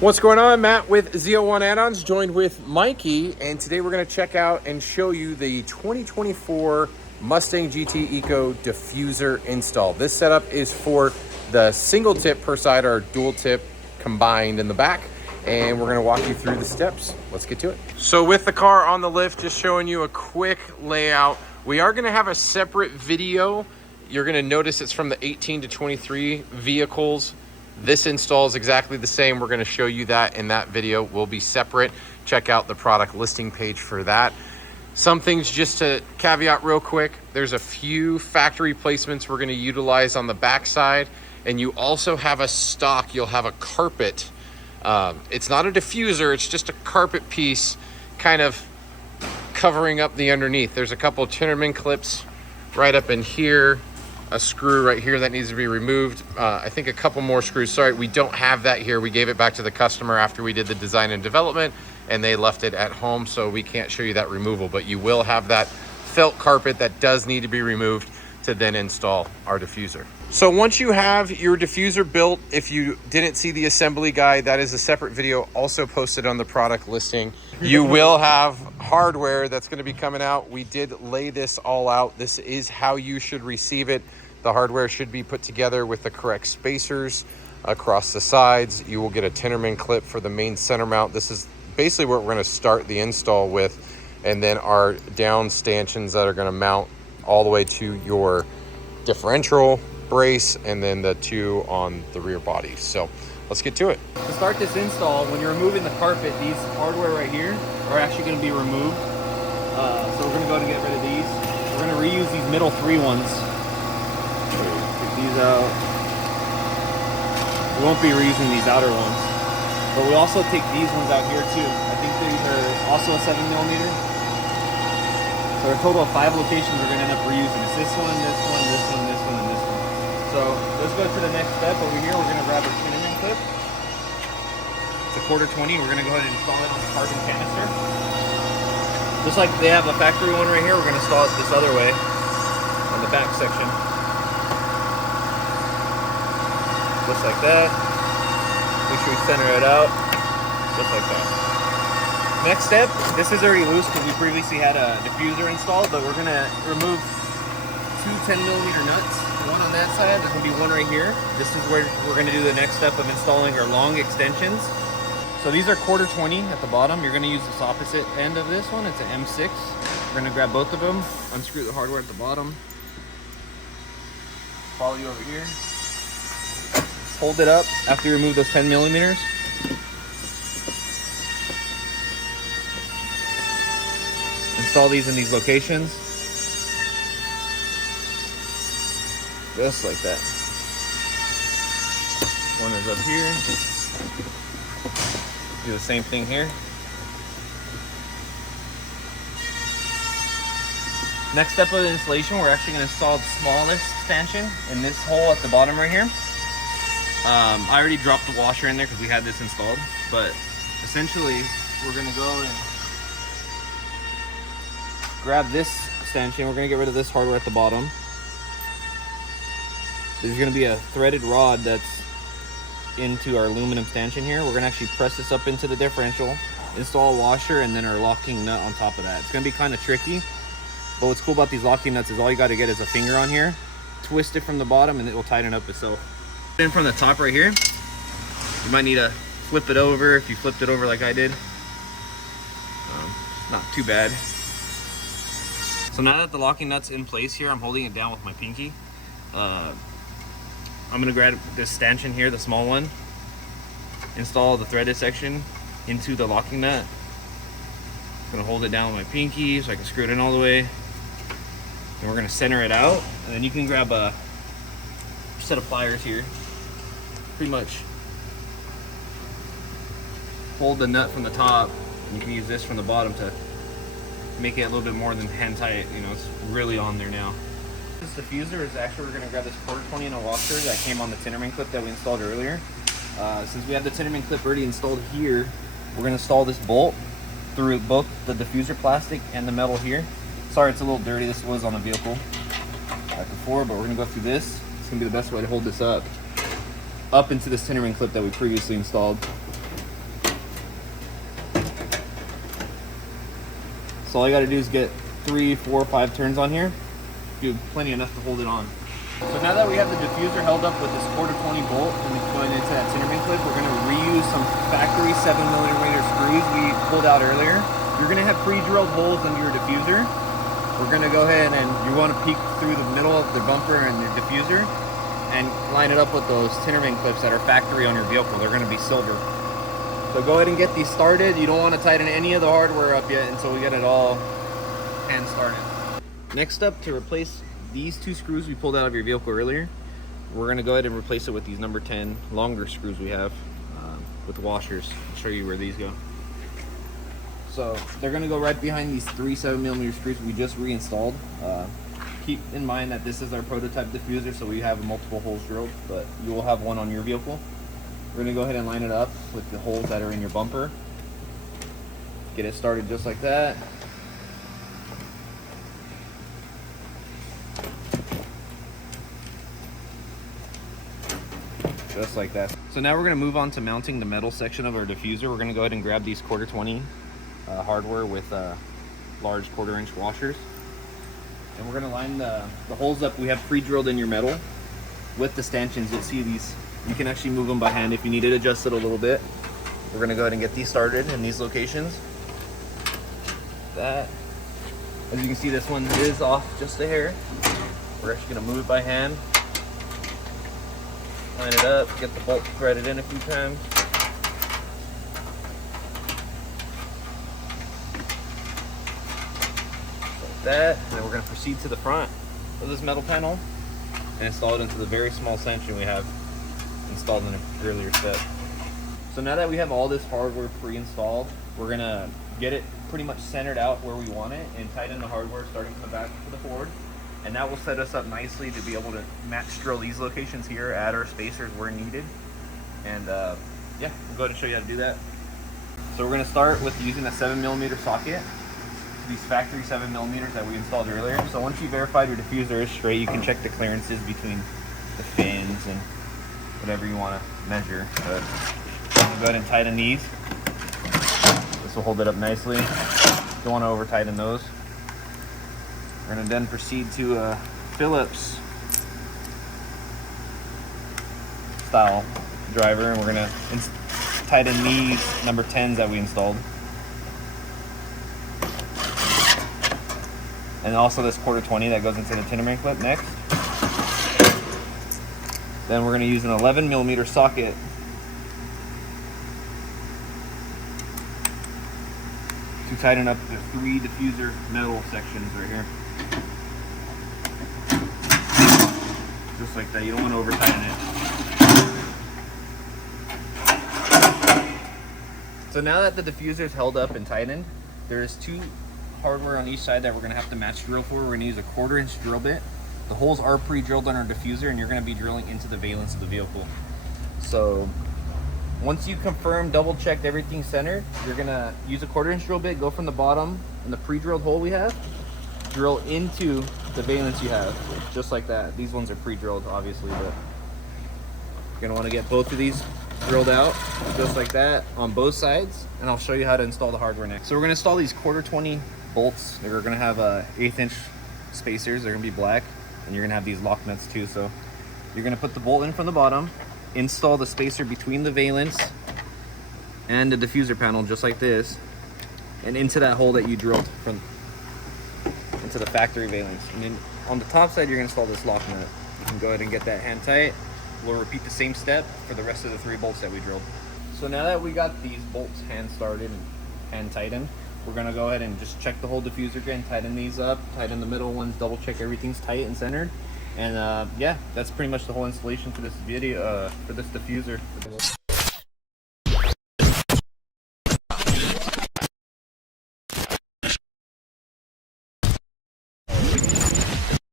What's going on? Matt with Z01 Add-ons, joined with Mikey, and today we're going to check out and show you the 2024 Mustang GT Eco diffuser install. This setup is for the single tip per side or dual tip combined in the back, and we're going to walk you through the steps. Let's get to it. So with the car on the lift, just showing you a quick layout. We are going to have a separate video. You're going to notice it's from the 18 to 23 vehicles. This install is exactly the same. We're going to show you that in that video. Will be separate. Check out the product listing page for that. Some things just to caveat real quick. There's a few factory placements we're going to utilize on the backside, and you also have a stock. You'll have a carpet. It's not a diffuser. It's just a carpet piece kind of covering up the underneath. There's a couple of Tinnerman clips right up in here. A screw right here that needs to be removed. I think a couple more screws. Sorry, we don't have that here. We gave it back to the customer after we did the design and development, and they left it at home, so we can't show you that removal, but you will have that felt carpet that does need to be removed to then install our diffuser. So once you have your diffuser built, if you didn't see the assembly guide, that is a separate video also posted on the product listing. You will have hardware that's going to be coming out. We did lay this all out. This is how you should receive it. The hardware should be put together with the correct spacers across the sides. You will get a Tinnerman clip for the main center mount. This is basically what we're going to start the install with, and then our down stanchions that are going to mount all the way to your differential brace, and then the two on the rear body. So let's get to it. To start this install, when you're removing the carpet, these hardware right here are actually going to be removed. So we're going to go and get rid of these. We're going to reuse these middle three ones. Take these out. We won't be reusing these outer ones, but we also take these ones out here too. I think these are also a 7mm. So a total of 5 locations we're going to end up reusing. It's this one, this one, this one, this one, and this one. So let's go to the next step. Over here, we're going to grab our Fitment clip. It's a 1/4 20. We're going to go ahead and install it on the carbon canister. Just like they have a factory one right here, we're going to install it this other way on the back section. Just like that. Make sure we center it out. Just like that. Next step, this is already loose because we previously had a diffuser installed, but we're going to remove 2 10mm nuts. One on that side, there's going to be one right here. This is where we're going to do the next step of installing our long extensions. So these are 1/4 20 at the bottom. You're going to use this opposite end of this one. It's an M6. We're going to grab both of them, unscrew the hardware at the bottom. Follow you over here. Hold it up after you remove those 10mm. Install these in these locations. Just like that. One is up here. Do the same thing here. Next step of the installation, we're actually going to install the smallest stanchion in this hole at the bottom right here. I already dropped the washer in there because we had this installed, but essentially we're going to go and grab this stanchion. We're going to get rid of this hardware at the bottom. There's going to be a threaded rod that's into our aluminum stanchion here. We're going to actually press this up into the differential, install a washer, and then our locking nut on top of that. It's going to be kind of tricky, but what's cool about these locking nuts is all you got to get is a finger on here, twist it from the bottom, and it will tighten up itself. Then from the top right here, you might need to flip it over. If you flipped it over like I did, not too bad. So now that the locking nut's in place here, I'm holding it down with my pinky. I'm going to grab this stanchion here, the small one, install the threaded section into the locking nut. I'm going to hold it down with my pinky so I can screw it in all the way. And we're going to center it out, and then you can grab a set of pliers here. Pretty much hold the nut from the top, and you can use this from the bottom to make it a little bit more than hand tight. You know, it's really on there now. This diffuser is actually, we're going to grab this 1/4 20 in a washer that came on the Tinnerman clip that we installed earlier. Since we have the Tinnerman clip already installed here, we're going to install this bolt through both the diffuser plastic and the metal here. Sorry, it's a little dirty. This was on the vehicle like before, but we're going to go through this. It's going to be the best way to hold this up into this Tinnerman clip that we previously installed. So all you gotta do is get 3, 4, 5 turns on here. Do plenty enough to hold it on. So now that we have the diffuser held up with this 420 bolt and it's going into that Tinnerman clip, we're gonna reuse some factory 7mm screws we pulled out earlier. You're gonna have pre-drilled holes under your diffuser. We're gonna go ahead and you wanna peek through the middle of the bumper and the diffuser and line it up with those Tinnerman clips that are factory on your vehicle. They're gonna be silver. So go ahead and get these started. You don't wanna tighten any of the hardware up yet until we get it all hand started. Next up, to replace these 2 screws we pulled out of your vehicle earlier, we're gonna go ahead and replace it with these number 10 longer screws we have with washers. I'll show you where these go. So they're gonna go right behind these 3 7mm screws we just reinstalled. Keep in mind that this is our prototype diffuser, so we have multiple holes drilled, but you will have one on your vehicle. We're gonna go ahead and line it up with the holes that are in your bumper. Get it started just like that. Just like that. So now we're gonna move on to mounting the metal section of our diffuser. We're gonna go ahead and grab these 1/4-20 hardware with large 1/4-inch washers. And we're gonna line the holes up we have pre-drilled in your metal with the stanchions. You'll see these, you can actually move them by hand if you need it adjusted a little bit. We're gonna go ahead and get these started in these locations. That, as you can see, this one is off just a hair. We're actually gonna move it by hand. Line it up, get the bolt threaded in a few times. Like that. And then we're going to proceed to the front of this metal panel and install it into the very small stanchion we have installed in an earlier step. So now that we have all this hardware pre-installed, we're going to get it pretty much centered out where we want it and tighten the hardware starting from the back to the forward. And that will set us up nicely to be able to match drill these locations here, add our spacers where needed. And yeah, we'll go ahead and show you how to do that. So we're gonna start with using a 7mm socket, these factory 7mm that we installed earlier. So once you verified your diffuser is straight, you can check the clearances between the fins and whatever you wanna measure. But I'm gonna go ahead and tighten these. This will hold it up nicely. Don't wanna over tighten those. We're going to then proceed to a Phillips style driver, and we're going to tighten these number 10s that we installed. And also this 1/4-20 that goes into the Tinnerman clip next. Then we're going to use an 11mm socket to tighten up the 3 diffuser metal sections right here. Just like that, you don't want to over tighten it. So now that the diffuser is held up and tightened, there's 2 hardware on each side that we're going to have to match drill for. We're going to use a 1/4-inch drill bit. The holes are pre-drilled on our diffuser, and you're going to be drilling into the valance of the vehicle. So once you confirm, double checked everything centered, you're going to use a 1/4-inch drill bit, go from the bottom in the pre-drilled hole we have, drill into the valance you have, just like that. These ones are pre-drilled, obviously, but you're going to want to get both of these drilled out, just like that, on both sides, and I'll show you how to install the hardware next. So we're going to install these 1/4-20 bolts. They're going to have 1/8-inch spacers. They're going to be black, and you're going to have these lock nuts too. So you're going to put the bolt in from the bottom, install the spacer between the valance and the diffuser panel, just like this, and into that hole that you drilled from into the factory valance. And then on the top side, you're going to install this lock nut. You can go ahead and get that hand tight. We'll repeat the same step for the rest of the 3 bolts that we drilled. So now that we got these bolts hand started and hand tightened, we're going to go ahead and just check the whole diffuser again, tighten these up, tighten the middle ones, double check everything's tight and centered. And yeah, that's pretty much the whole installation for this video, for this diffuser.